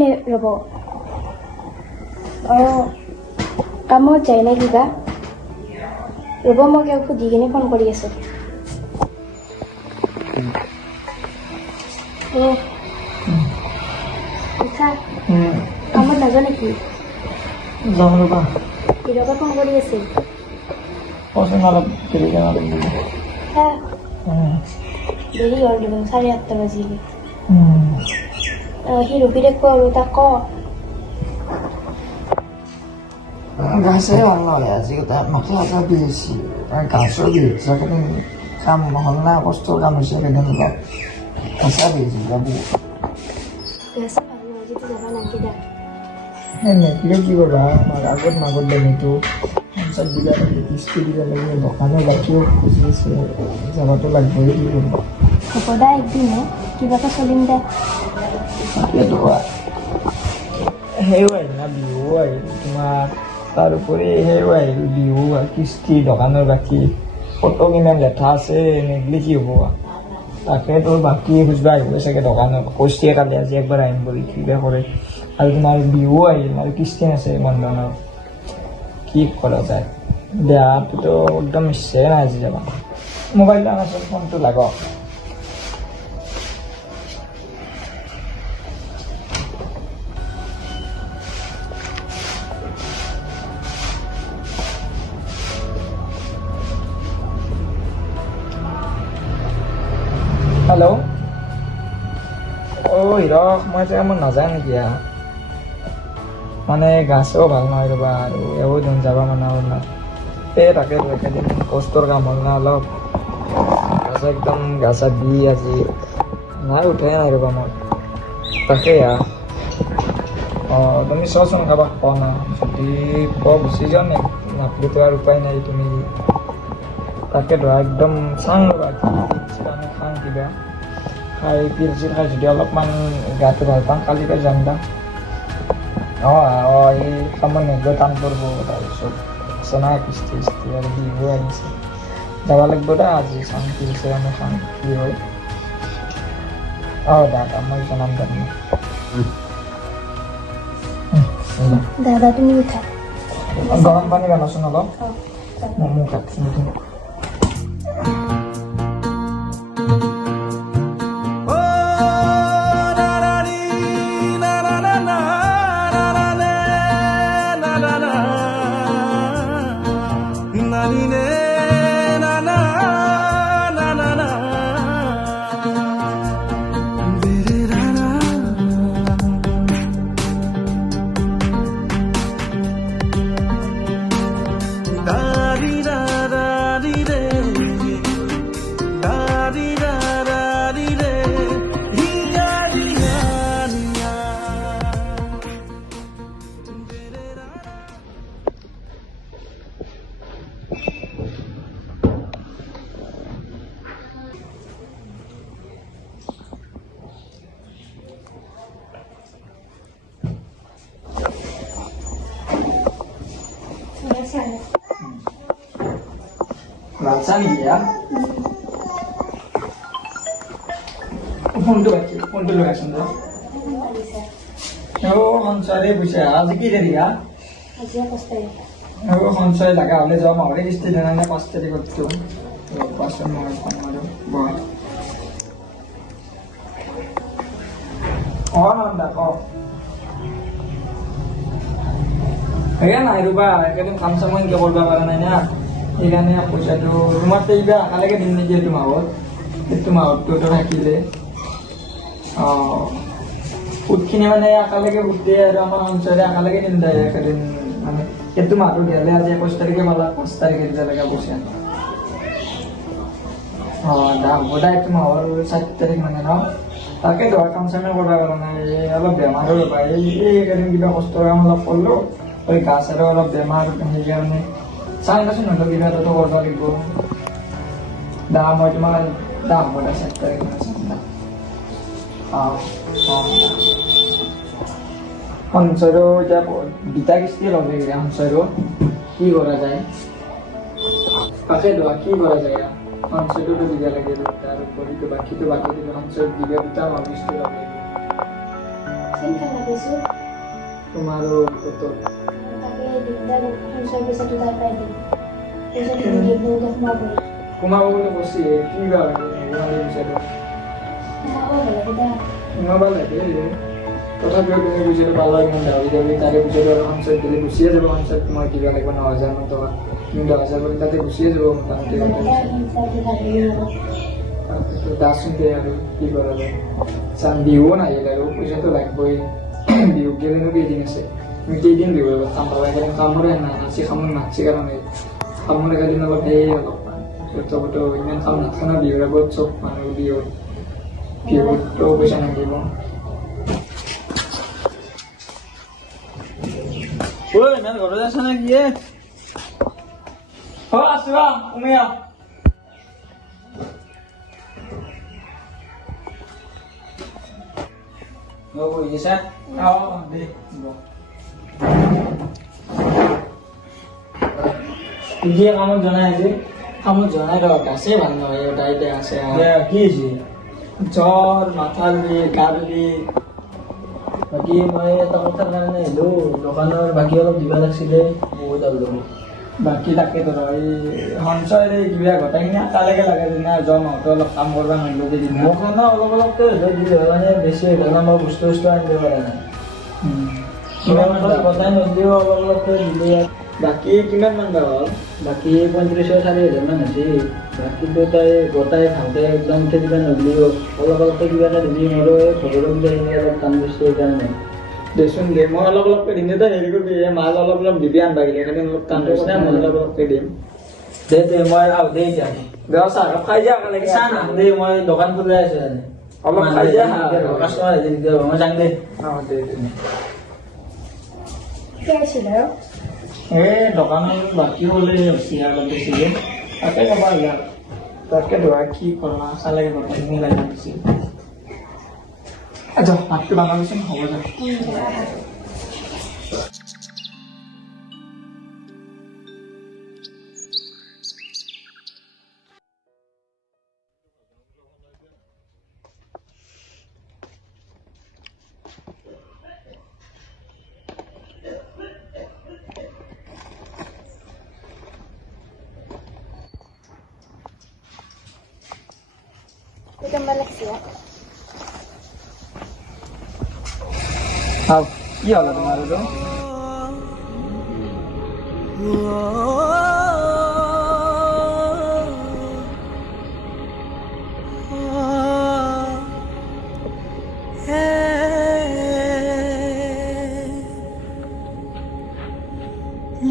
কিনে ৰ'ব কামত যায় নে কিবা ৰ'ব মই তেওঁক সুধি কিনে ফোন কৰি আছোঁ উঠা কামত নাযাওঁ নেকি যাম ৰ'বা হিৰকে ফোন কৰি আছিল পচন্দ অলপ দেৰিকৈ নালাগিব দেৰি হ'ল দেখোন 8:30 বাজিলে হিৰবিৰে ক আৰু তাক ক গাছে ভাল নহয় আজি মেখেলা এটা দিয়েছি গাছৰ দিয়েছে কাম নহ'ল না কষ্টৰ কাম হৈছে কেইদিন অলপ গাছা দিয়েছি যাবো গেছে ভাজি ভাজিটো যাবা নাকি দা নেকিলে কি কৰিবা আগত মাগত বেনীটো পঞ্চায়ত দিবা লাগে কিস্তি দিবা লাগে দোকানৰ বাকীও খুজি আছে যাবাতো লাগিবই কি কৰিব হ'ব দা একদিনে কিবা এটা চলিম দে তাকেতো সেইও আহিল না বিহু আহিল তোমাৰ তাৰোপৰি সেইও আহিল বিহু কিস্তি দোকানৰ বাকী ফটো কিমান লেঠা আছে নেগলি কি হ'ব তাকে তোৰ বাকী খুজিবা আহিব চাগে দোকানত কৈছে কালি আজি একবাৰ আহিম বুলি কিবা কৰে আৰু তোমাৰ বিহু আহিল আৰু কিস্তি আছে বন্ধনৰ কি কৰা যায় দেহাটোতো একদম ইচ্ছাই নাই আজি যাবা মোবাইলটো আনাচোন ফোনটো লাগক হেল্ল' হিৰক মই যে মোৰ নাযায় নেকি মানে গাছেও ভাল নহয় ৰ'বা আৰু এও দিন যাব মানে হ'ল না তাকে একেদিন কষ্টৰ কাম হ'ল না অলপ গাছ একদম গাছা দি আজি নাই উঠাই নাই ৰ'বা মই তাকে তুমি চোৱাচোন কাৰোবাক কোৱা না যদি গুচি যাওঁ নে নাপলিতো আৰু উপায় নাই তুমি তাকে ধৰা একদম চাওঁ ৰ'বা আমি খাওঁ কিবা খাই পিল চিল খাই যদি অলপমান গাটো ভাল পাওঁ কালি পাই যাম দা এই কামত নেগৈ টান কৰিব তাৰপিছত চনা কিস্তি চিস্তি আৰু বিহু আহিছে যাব লাগিব দা আজি চাম কি হৈছে আমি খাম কি হয় দাদা মই জনাম দা দাদা তুমি উঠা গৰম পানী বনাচোন অলপ ম'ম' কাটি Rasa nih ya. Untuk lokasi itu. Oh, konsol bisa. Aja kita dia. Aja pasti. Oh, konsol laga oleh jauh mau. Ini istilahnya pasti ikut tu. Pasti mau ada. Boleh. Oh, nanda kok. Kaya na iruba. Kaya kamu sama yang kau berbagai nanya. সেইকাৰণে পইচাটো ৰুমতে কিবা একেলগে দিম নেকি এইটো মাহতটো থাকিলে সুতখিনি মানে একেলগে সুতে আৰু আমাৰ সঞ্চয়ৰে একেলগে দিম দে একেদিন মানে এইটো মাহটো দিয়ালে আজি 21 তাৰিখে পালা 5 তাৰিখে দিব লাগে পইচা দাম বোধা এইটো মাহৰ 7 তাৰিখ মানে ন তাকে ধৰা কাম চামে কৰাৰ কাৰণে অলপ বেমাৰো ৰ'বা এইকেইদিন কিবা কষ্টৰ কাম অলপ কৰিলোঁ গাছ আৰু অলপ বেমাৰ সেইকাৰণে চাই নাচোন নহ'লে কিবা এটাতো কৰিব লাগিব মই তোমাৰ দাম বোধা 7 তাৰিখ মানে সঞ্চয়ৰো এতিয়া দুটা কিস্তি লগে সঞ্চয়ৰো কি কৰা যায় তাকে ধৰা কি কৰা যায় সঞ্চয়টোতো দিব লাগে তাৰ উপৰিতো বাকীটো সঞ্চয়ত দিলে দুটা কিস্তি লগে কোনখান লাগিছোঁ তোমাৰো কত তাকে দিগদাৰ সঞ্চয় পইচাটো তাৰ পৰাই দিম পইচাটো নিদিয়ে বহুতে সোমাবই সোমাব বুলি কৈছে কি বা পইচাটো সোমাব লাগে দা সোমাব লাগে তথাপিও তুমি পইচাটো পালা ইমান দাবী দাবী তাৰে পইচাটো আৰু সঞ্চয় দিলে গুচিয়ে যাব সঞ্চয়ত তোমাৰ কিবা লাগিব 9,000 টকা তুমি 10,000 বুলি তাতে গুচিয়ে যাব মোটামুটি দাচোন দে আৰু কি কৰা যায় চাম বিহুও নাহিল আৰু পইচাটো লাগবই বিহু গেলেনো কেইদিন আছে তুমি কেইদিন বিহু কাম পাবা একেদিন কামৰে নাচি কামত নাচি কাৰণে কামৰ একেদিন অলপ সেই অলপমান যত ইমান কাম নাথাকে ন বিহুৰ আগত চব মানুহ বিহুতো পইচা নাগিব ঐ ইমান ঘৰত আছা নে কি আছো উমিয়া বুজিছা দে দিয়ে কামত জনাই আছে কামত জনাই ৰ গাছে ভাল নহয় তাইতে আছে কি হৈছে জ্বৰ মাথাৰ বিষ গাৰ বিষ বাকী মই এটা কথাৰ কাৰণে আহিলো দোকানৰ বাকী অলপ দিব লাগিছিলে বহুত আলো বাকী তাকে ধৰা এই সঞ্চয়ৰে কিবা গোটেইখিনি একেলগে লাগে দিনা জ্বৰ মাহতো অলপ কাম কৰিব নোৱাৰিলোঁ যদি মোক মানে অলপ অলপকৈ হ'লেও দিলে মানে বেছি হৈ গ'ল মই বস্তু আনিব পৰা নাই গোটাই নদীও অলপ অলপকৈ দিলে বাকী কিমান মান পাব বাকী 35,000-40,000 মান হৈছে বাকীটো তাই গোটাই ভালকৈ একদম খেলিব নদীও অলপ অলপকৈ কিবা এটা দিলি মোৰো এই ঘৰৰো কিবা অলপ কাম বেছি সেইকাৰণে দেচোন দে মই অলপ অলপকৈ দিম তই হেৰি কৰিবি মাল অলপ অলপ দিবি আনবা গ'লে সেইকাৰণে অলপ কাম কৰিছে মই অলপ অলপকৈ দিম দে মই দে এতিয়া দে চাহ খাই যা লাগে চাহ না দে মই দোকান খুলি আছো অলপ খাই যা কাষ্টমাৰ আহিছে মই যাম দে দে কি আছিল আৰু এই দোকানৰ বাকী হ'লে চিয়াৰ অলপ বেছিকে তাকে ক'বা ইয়াৰ তাকে ধৰা কি কৰা চালেগে গোটেইখিনি লাগি দিছিল আচ্ছা ভাতটো বনাবিচোন হ'ব যা কেম্বা লাগছে কি হ'ল তোমাৰ এইটো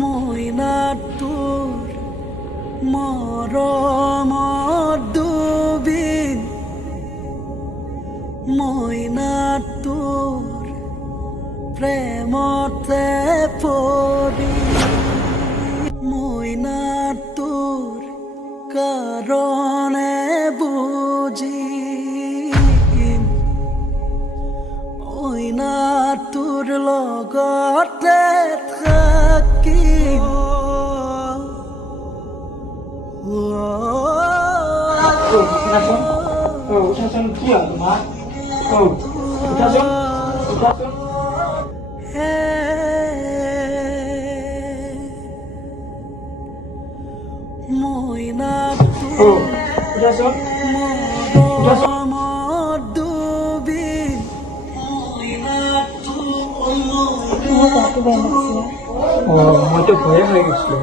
মইনাত তোৰ মৰমত ডুবি মইনাত তোৰ প্ৰেমতে পৰি মইনাত তোৰ কাৰণে বুজি মইনাত তোৰ লগতে থাকিম উঠাচোন কি হ'ল তোমাৰ উঠাচোন মইনাত উঠাচোন মৰমত ডুবি মোৰ গাটো বেয়া লাগিছে মইতো ভয়ে হৈ গৈছিলোঁ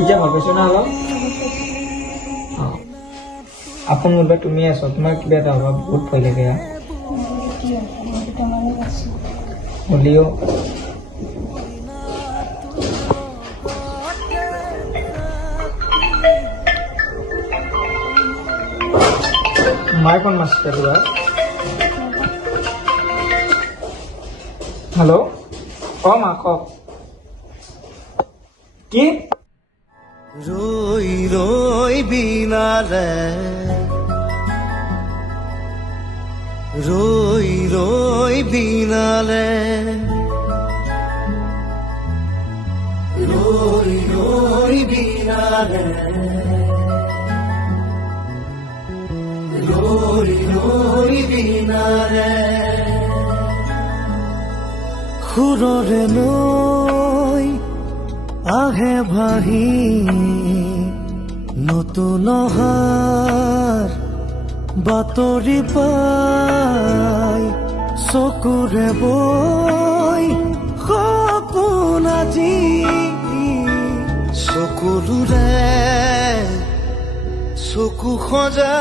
এতিয়া ভাবিছোঁ না অলপ আপোন বোলে তুমি আছো তোমাৰ কিবা এটা হ'ব বহুত ভয় লাগে কি হ'ল মই দুটামানো আছোঁ হ'লেও মায়ে কোন মাছটা তোরা হ্যালো মা কক কি ৰৈ ৰৈ বিনালে ৰৈ ৰৈ বিনালে ৰৈ ৰৈ বিনালে ৰৈ ৰৈ বিনালে সুৰৰে নৈ আহে ভাহি নতুন অহাৰ বাতৰি পাই চকুৰে বৈ সপোন আজি চকুলোৰে চকু সজা